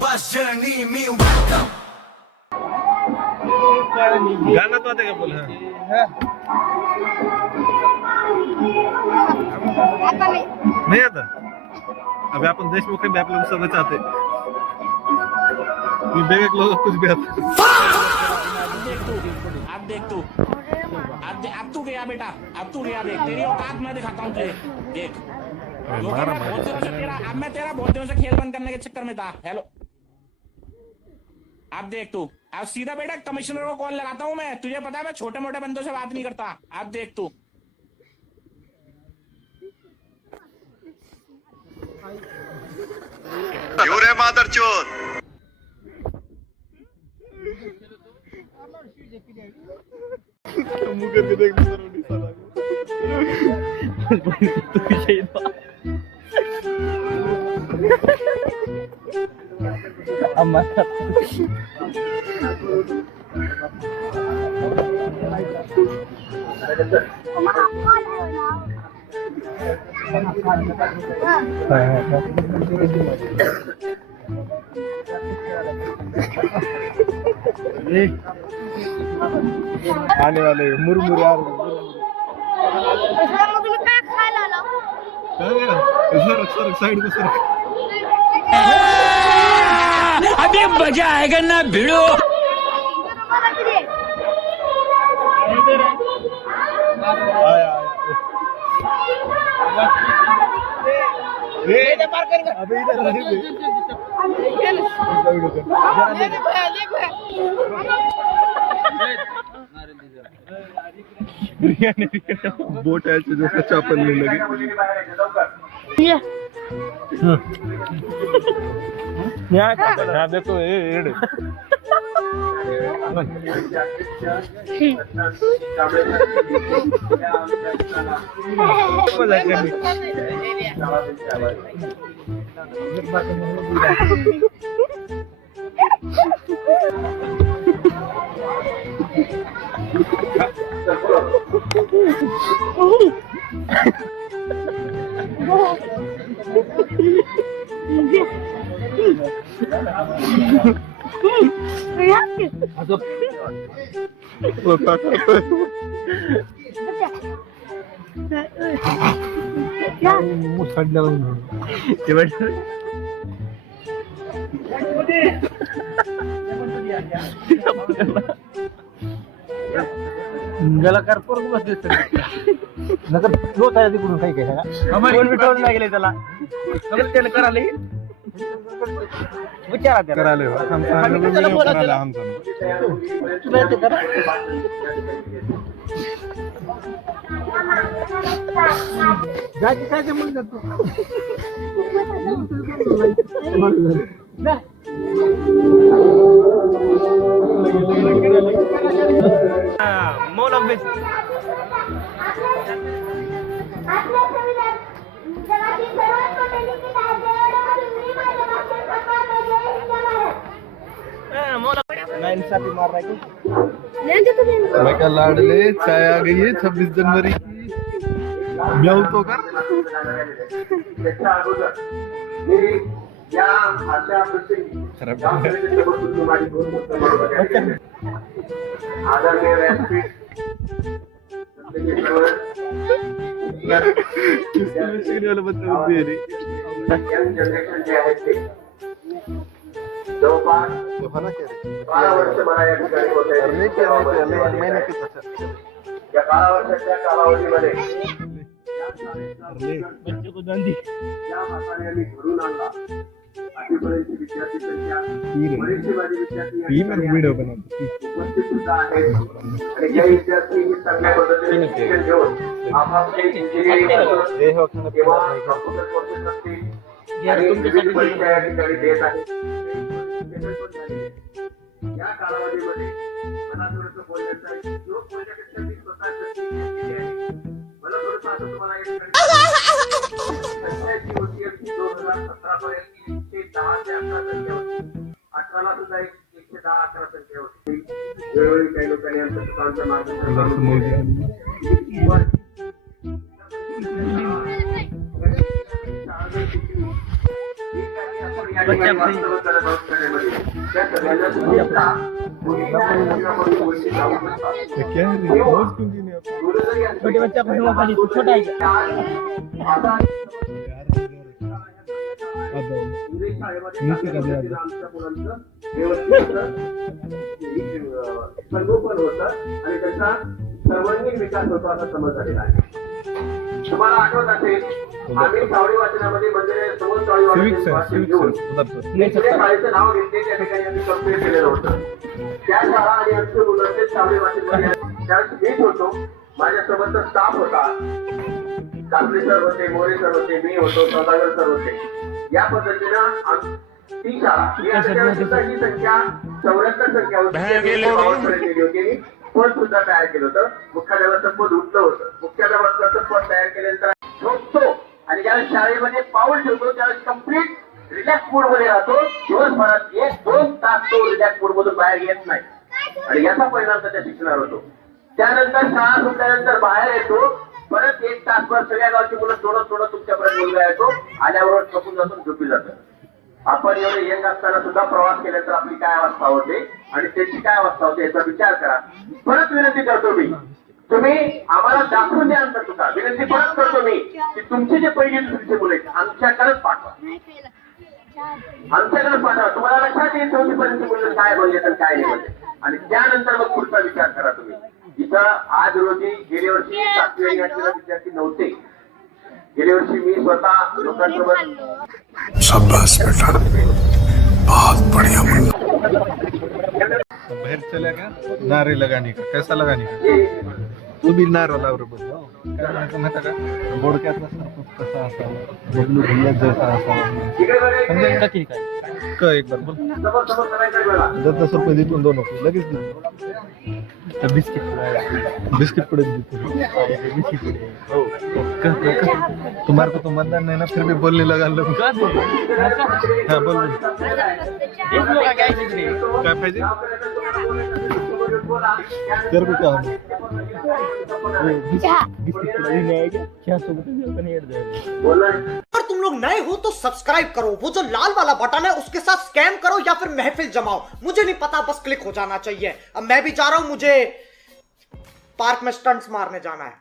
bus journey, me welcome. गाना तो आता का बोल नहीं आता अभी अपन देशमुख में आप लोग सब चाहते विवेक लोग कुछ भी आता देख तू अब तू गया बेटा, अब तू गया, देख तेरी औकात मैं दिखाता हूँ तुझे। देख बहुत दिनों से तेरा, अब मैं तेरा बहुत दिनों से खेल बंद करने के चक्कर में था। हेलो अब देख तू, अब सीधा बेटा कमिश्नर को कॉल लगाता हूँ मैं, तुझे पता है मैं छोटे मोटे बंदों से बात नहीं करता। अब देख तू क्यों रे मादरचोद। मुंह करके देख सरोडी साला तो यही था अम्मा आने वाले मुरमुरे आ रहे सर साइड को सर अभी मजा आएगा ना भिड़ो। आया अबे इधर बोट है जो कच्चा पलने लगे यहाँ देखो ये गला कर पोर बस दिसत नगर लोट आहे तिकडून काही काय का दोन विटवर लागले त्याला त्याला कराले विचारा त्याला कराले आम्ही त्याला बोलायला तुला ते करा जागी काय ते म्हणत तू मोल ऑफ बेस मार रहा है मैं क्या लाडले चाय आ गई है 26 जनवरी की म्याऊ तो कर या काळावर्षाच्या कालावधीमध्ये बच्चों को गांधी या म्हाताऱ्यांनी घडून आणला अशीपर्यंत विद्यार्थी संख्या बरेचसे विद्यार्थी व्हिडिओ बनवतो उपस्थित सुद्धा आहेत आणि ज्या विद्यार्थी चांगल्या पद्धतीने शिक्षण घेऊन आपापले इंजिनिअरिंग किंवा कॉम्प्युटर कोर्सेस असतील आणि विविध परीक्षा या ठिकाणी देत आहेत या कालावधीमध्ये मला थोडंसं बोलण्याचा जो माझ्यापेक्षा मी स्वतः केली आहे मला थोडंसं असं तुम्हाला या ठिकाणी 2017 पर्यंत 110 ते 11 संख्या होती 18ला सुद्धा 110-11 संख्या होती वेळोवेळी काही लोकांनी आमच्या दुकानचं मार्गदर्शन त्या सगळ्यांना शुभेच्छा. मुलींना आणि मुलांमध्ये गोष्टी जाऊ शकतात. छोटे बच्चा को हुआ खाली छोटा है क्या? आता नीचे का दे आता. आमच्या मुलांचं व्यवस्थित संगोपन होतं आणि त्याचा सर्वांगीण विकास होतो असा समज झालेला आहे. तुम्हाला आठवत असेल आम्ही सावळी वाचनामध्ये म्हणजे समोर सावळी वाचन घेऊन शाळेचं नाव घेतले त्या ठिकाणी आम्ही कंप्लीट केलेलं होतं. त्या शाळा आणि आमच्या मुलांचे सावळी वाचन त्यावेळेस मीच होतो. माझ्यासोबतचा स्टाफ होता. कापले सर होते, मोरे सर होते, मी होतो, सौदागर सर होते. या पद्धतीनं ती शाळा ही संख्या 74 संख्या होती. पद सुद्धा तयार केलं होतं. मुख्याध्यापकाचं पद उठलं होतं. मुख्याध्यापकाचं पद तयार केल्यानंतर झोपतो आणि ज्यावेळेस शाळेमध्ये पाऊल ठेवतो त्यावेळेस कम्प्लीट रिलॅक्स मूड मध्ये राहतो. दिवसभरात 1-2 तास तो रिलॅक्स मूड मधून बाहेर येत नाही आणि याचा परिणाम त्याच्या शिक्षणावर होतो. त्यानंतर शाळा सुटल्यानंतर बाहेर येतो. परत 1 तासभर सगळ्या गावची मुलं सोडत तुमच्यापर्यंत मुलगा येतो. आल्यावर थकून जाऊन झोपी जातं. आपण एवढे यंग असताना सुद्धा प्रवास केल्यानंतर आपली काय अवस्था होते आणि त्याची काय अवस्था होते याचा विचार करा. परत विनंती करतो मी, तुम्ही आम्हाला दाखवून द्या आमच्या चुका. विनंती परत करतो मी की तुमचे जे पहिली दुसरीचे मुलं आहेत आमच्याकडेच पाठवा. आमच्याकडेच पाठवा. तुम्हाला लक्षात येईल चौथी पर्यंत मुलं काय बोलले आणि काय नाही बोलले आणि त्यानंतर मग पुढचा विचार करा तुम्ही. इथं आज रोजी गेल्या वर्षी 7वी आणि 8वीला विद्यार्थी नव्हते. गेल्या वर्षी मी स्वतः लोकांसोबत शाबाश बेटा, बहुत बढ़िया मुन्ना. बाहर चला का नारे लगाने का कैसा लगाने का तू भी नारा लावर बोल काय म्हणायचं माहिती का बोडक्यातला सरपंच कसा असावा बबलू भैया जसा असावा समजा ठीक आहे. का एक बार बोल समोर करायचं वेळा 10 रुपये देतो दोन रुपये लगेच देतो बिस्किट पड़े तुम्हारे को तो मतदान नहीं ना फिर भी बोलने लगा लोग. हाँ बोल क्या पाहिजे तेरे को क्या अगर तुम लोग नए हो तो सब्सक्राइब करो. वो जो लाल वाला बटन है उसके साथ स्कैम करो या फिर महफिल जमाओ. मुझे नहीं पता, बस क्लिक हो जाना चाहिए. अब मैं भी जा रहा हूं, मुझे पार्क में स्टंट्स मारने जाना है.